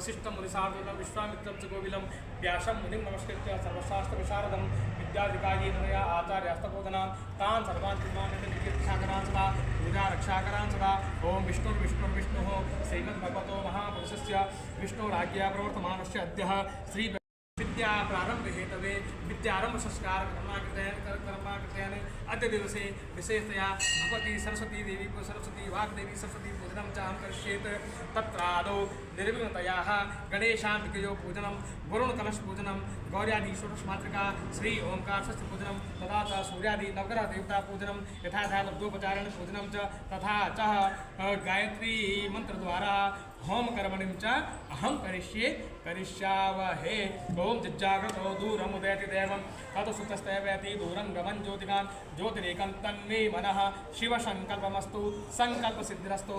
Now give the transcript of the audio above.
वसिष्ठं मुनिसार्दूलं विश्वामित्रं च गोविलं व्यासं मुनिं नमस्कृत्य सर्वशास्त्रविशारदं विद्याधिकारी मुनया आचार्यास्तबोधनां तान् सर्वान् निर्माणनिकीर्तिशाकरान् सदा पूजा रक्षाकरान् सदा ओम विष्णुर्विष्णुः श्रीमद्भगवतो महापुरुषस्य विष्णुराज्ञया प्रवर्तमानस्य अद्यः श्री विद्या प्रारंभ हेतवे विद्यारंभ संस्कार कर्माकृतेन अद्य दिवसे विशेषतया भगवती सरस्वती देवी सरस्वती वाग्देवी सरस्वती पूजनं च अहं करिष्येत् तत्रादौ निर्विघ्नतया गणेशाम्बिकयो पूजनं वरुणकलश पूजनं गौर्यादि षोडशमातृका श्री ओंकार षष्ठी पूजनं तथा च सूर्यादि नवग्रह देवता पूजनं यथा यथा लब्धोपचारण पूजनं च तथा च गायत्री मंत्र द्वारा होम कर्मणिं च अहं करिष्यावहे ओम जज्जागतो दूरम् उदेति देवं ततो सुतस्तैवेति दूरं गमन् ज्योतिकान् ज्योतिरेकं तन्मे मनः शिवसङ्कल्पमस्तु संकल्पसिद्धिरस्तु।